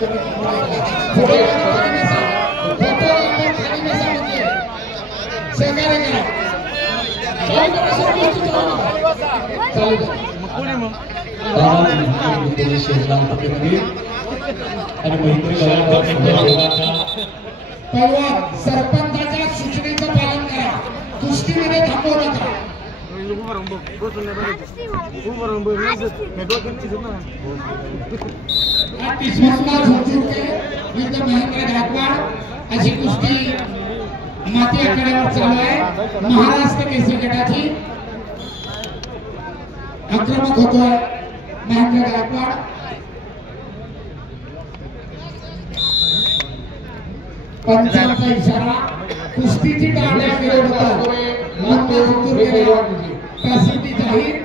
पुढे खाली बसा. फोटो आपण खाली बसा म्हणजे सहकार्य करा. चालू करा. पैलवान सरपंचाच्या सूचनेचं पालन करा. कुस्तीमध्ये थांबवू नका. विरुद्ध महेंद्र गायकवाड अशी कुस्ती माती आखाड्यावर चालू आहे. महाराष्ट्र केसरी गटाची आक्रमक होतोय महेंद्र गायकवाड. पंचांचा इशारा. कुस्तीची टाळ्या विरोधात प्रसिद्धी जाहीर.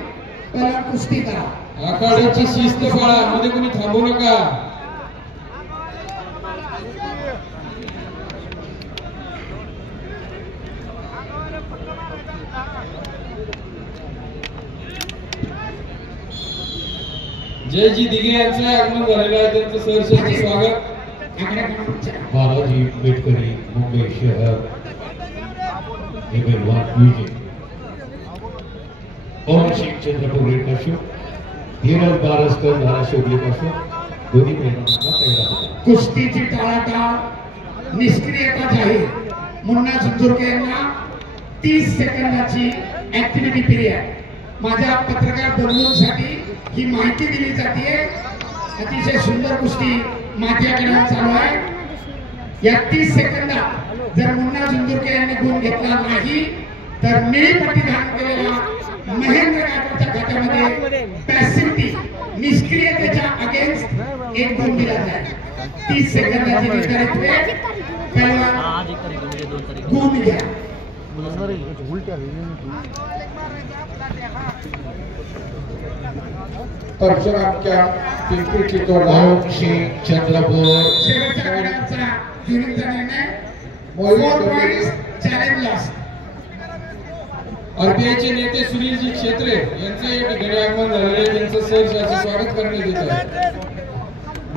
पहिला कुस्ती करा. आखाड्याची शिस्त पाळा. मध्ये कोणी थांबू नका. जयजी दिघे यांचं आगमन झालेलं आहे. त्यांचं सहर्ष स्वागत. बालाजी बेटकरी मुंबई शहर पवन सिंग चंद्रपूर रेड का शो. धीरज बारसकर धाराशिव ब्लू का शो. दोन्ही पैलवानांना पहिला होता. कुस्तीची टाळाटाळ निष्क्रियता जाहीर. मुन्ना सिंधुर्के यांना 30 सेकंदाची ऍक्टिव्हिटी पिरियड. माझ्या पत्रकार बंधूंसाठी ही माहिती दिली जाते. अतिशय सुंदर कुस्ती माथ्याकडे चालू आहे. या 30 सेकंदात जर मुन्ना सिंधुर्के यांनी गुण घेतला नाही तर निळी पट्टी धारण केलेला महेंद्र गायकवाडच्या खात्यामध्ये पॅसिव्हिटी निष्क्रियतेच्या अगेन्स्ट एक गुण दिला जाईल. 30 सेकंदाची निर्धारित वेळ. पहिलवान गुण घ्या. परशुरामच्या पिंपरी पवन सिंग चंद्रपूर. शेवटच्या गटाचा ज्युरीचा निर्णय. 4 पॉइंट्स चॅलेंज लॉस. आरपीआयचे नेते सुनीलजी क्षेत्रे यांचं या ठिकाणी आगमन झालेलं आहे. त्यांचं सहर्ष स्वागत करण्यात येत आहे.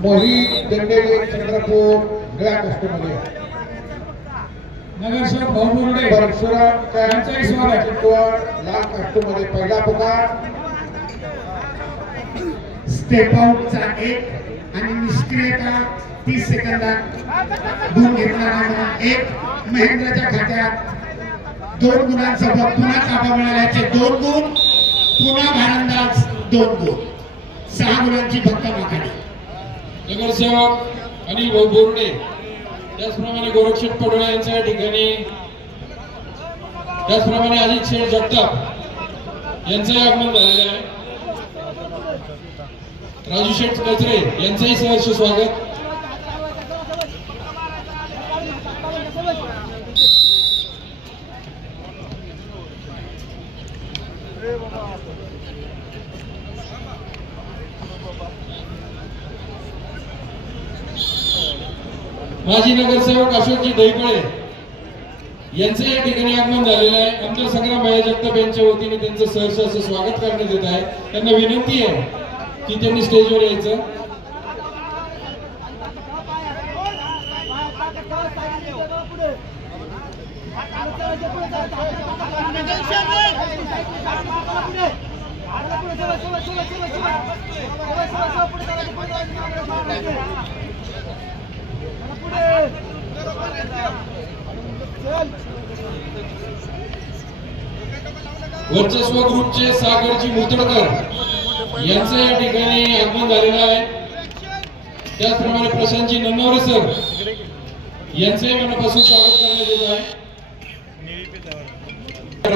मोहित दंडेले चंद्रपूर निळ्या कास्टमध्ये. नगरसेवक भाऊ मुरडे परशुराम यांचं स्वागत. लाल कास्टमध्ये पहिला पुकार. स्टेप आउटचा 1 आणि निष्क्रियता 30 सेकंदात गुण घेतला. 1 महेंद्रच्या खात्यात 2 गुणांसोबत पुन्हा ताबा मिळाल्याचे 2 गुण. पुन्हा भारंदाज 2 गुण. 6 गुणांची फक्त माघारी. नगरसेवक अनिल भाऊ बोर्डे त्याचप्रमाणे गोरक्षेट पडोळे यांच्या या ठिकाणी. त्याचप्रमाणे अजित शेठ जगताप यांचंही आगमन झालेलं आहे. राजू शेठ कचरे यांचंही सहर्ष स्वागत. माजी नगरसेवक अशोकजी दहीपळे यांचं या ठिकाणी आगमन झालेलं आहे. आमदार संग्राम भाई जगताप यांच्या वतीने त्यांचं सहर्ष असं स्वागत करण्यात येत आहे. त्यांना विनंती आहे की त्यांनी स्टेजवर यायचं. वर्चस्व ग्रुपचे सागरजी मुतडकर यांचं या ठिकाणी आगमन झालेलं आहे. त्याचप्रमाणे प्रशांतजी नन्नवरे सर यांचंही मनापासून स्वागत करण्यात येत आहे.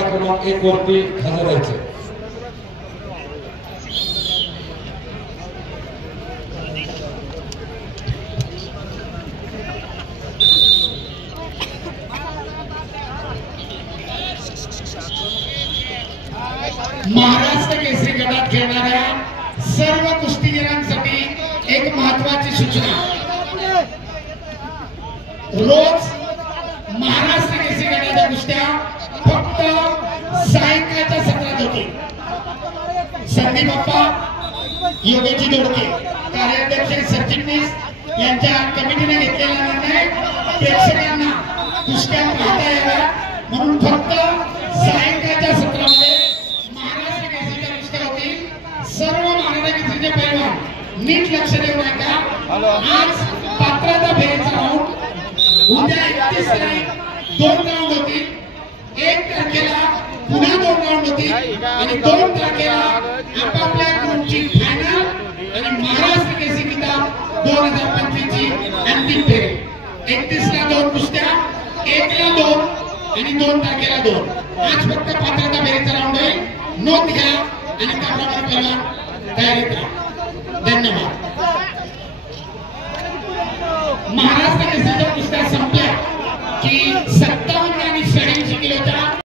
क्रमांक 1 वरती हजर व्हायचं. महाराष्ट्र केसरी गटात खेळणाऱ्या सर्व कुस्तीगीरांसाठी एक महत्त्वाची सूचना. रोज महाराष्ट्र केसरी गटाच्या कुस्त्या फक्त सायंकाळच्या सत्रात होती. संदीप बाप्पा योगेजी दोडके कार्याध्यक्ष सरचिटणीस यांच्या कमिटीने घेतलेला निर्णय प्रेक्षकांना कुस्त्या पाहता याव्या म्हणून फक्त सायंकाळच्या सत्रामध्ये महाराष्ट्र केसरीच्या कुस्त्या होतील। सर्व महाराष्ट्र केसरीचे पैलवान नीट लक्ष देऊ नका। आज पात्रता फेरीचा राऊंड उद्या 31 तारीख 2 राऊंड होतील। 1 तारखेला पुन्हा 2 राऊंड होतील आणि 2 तारखेला आपापल्या ग्रुपची फायनल आणि महाराष्ट्र केसरी किताब 2025 ची अंतिम फेरी। 31 ला 2 कुस्त्या, 1 ला 2 आणि 2 तारखेला 2। आज फक्त पात्रता फेरीचा राऊंड होईल। नोंद घ्या आणि त्याप्रमाणे तयारीत राहा।